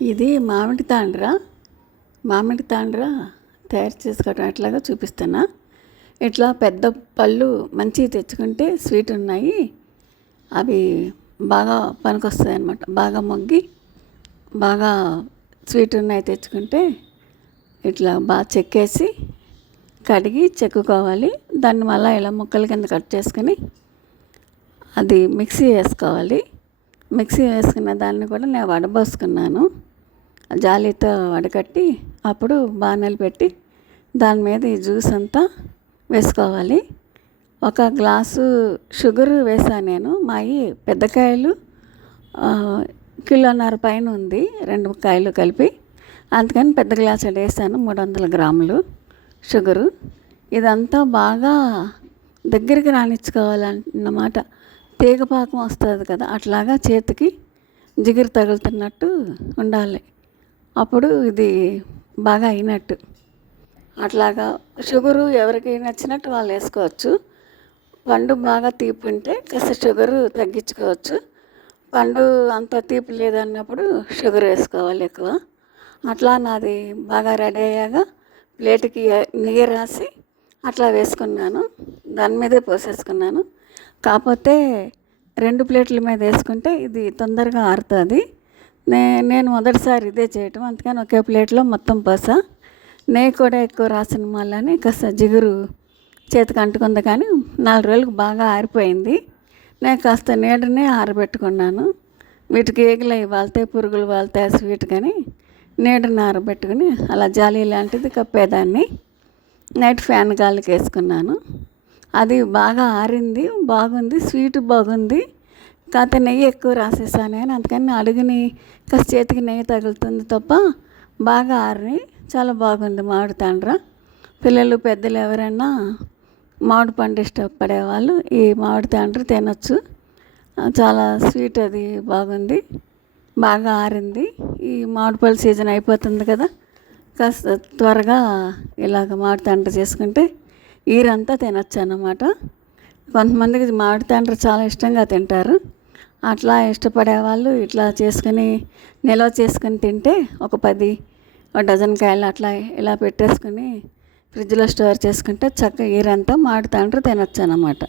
ఇది మామిడి తాండ్ర. మామిడి తాండ్ర తయారు చేసుకోవడం ఎట్లాగో చూపిస్తానా ఇట్లా పెద్ద పళ్ళు మంచివి తెచ్చుకుంటే స్వీట్ ఉన్నాయి. అవి బాగా పనికొస్తాయి అన్నమాట బాగా మొగ్గి బాగా స్వీట్ ఉన్నాయి తెచ్చుకుంటే ఇట్లా బాగా చెక్కేసి కడిగి చెక్కుకోవాలి. దాన్ని మళ్ళీ ఇలా ముక్కల కింద కట్ చేసుకుని అది మిక్సీ వేసుకోవాలి. మిక్సీ వేసుకున్న దాన్ని కూడా నేను వడబోసుకున్నాను. జాలీతో వడకట్టి అప్పుడు బాణలు పెట్టి దాని మీద ఈ జ్యూస్ అంతా వేసుకోవాలి. ఒక గ్లాసు షుగర్ వేసాను నేను. మాయి పెద్ద కాయలు కిలోన్నర పైన ఉంది రెండు కాయలు కలిపి. అందుకని పెద్ద గ్లాస్ వేసాను మూడు వందల గ్రాములు షుగరు. ఇదంతా బాగా దగ్గరికి రాణించుకోవాలన్నమాట. తీగపాకం వస్తుంది కదా అట్లాగా చేతికి జిగురు తగులుతున్నట్టు ఉండాలి. అప్పుడు ఇది బాగా అయినట్టు. అట్లాగా షుగరు ఎవరికి నచ్చినట్టు వాళ్ళు వేసుకోవచ్చు. పండు బాగా తీపి ఉంటే కాస్త షుగరు తగ్గించుకోవచ్చు. పండు అంత తీపి లేదన్నప్పుడు షుగర్ వేసుకోవాలి ఎక్కువ. అట్లా నాది బాగా రెడీ అయ్యాక ప్లేట్కి నెయ్యి రాసి అట్లా వేసుకున్నాను. దాని మీదే పోసేసుకున్నాను. కాకపోతే రెండు ప్లేట్ల మీద వేసుకుంటే ఇది తొందరగా ఆరుతుంది. నే నేను మొదటిసారి ఇదే చేయటం. అందుకని ఒకే ప్లేట్లో మొత్తం పోసా నెయ్యి కూడా ఎక్కువ రాసిన మళ్ళీ కాస్త జిగురు చేతికి అంటుకుంది కానీ నాలుగు రోజులకు బాగా ఆరిపోయింది. నేను కాస్త నీడనే ఆరబెట్టుకున్నాను. వీటికి ఏగులు అవి వాళ్తాయి పురుగులు వాళ్తాయి స్వీట్ కానీ నీడని ఆరబెట్టుకుని అలా జాలి లాంటిది కప్పేదాన్ని. నైట్ ఫ్యాన్ గాలికి వేసుకున్నాను. అది బాగా ఆరింది బాగుంది స్వీట్ బాగుంది. కాకపోతే నెయ్యి ఎక్కువ రాసేసాను నేను. అందుకని అడుగుని కాస్త చేతికి నెయ్యి తగులుతుంది తప్ప బాగా ఆరి చాలా బాగుంది మామిడి తాండ్ర. పిల్లలు పెద్దలు ఎవరైనా మామిడి పండు ఇష్టపడేవాళ్ళు ఈ మామిడి తాండ్ర తినొచ్చు. చాలా స్వీట్ అది బాగుంది. బాగా ఆరింది. ఈ మామిడి పళ్ళు సీజన్ అయిపోతుంది కదా. కాస్త త్వరగా ఇలాగ మామిడి తాండ్ర చేసుకుంటే ఈరంతా తినొచ్చు అన్నమాట. కొంతమందికి మామిడి తాండ్ర చాలా ఇష్టంగా తింటారు. అట్లా ఇష్టపడే వాళ్ళు ఇట్లా చేసుకుని నిల్వ చేసుకుని తింటే ఒక పది ఒక డజన్ కాయలు అట్లా ఇలా పెట్టేసుకుని ఫ్రిడ్జ్లో స్టోర్ చేసుకుంటే చక్కగా ఈరంతా మాడుతూ తాండ్ర తినొచ్చు అన్నమాట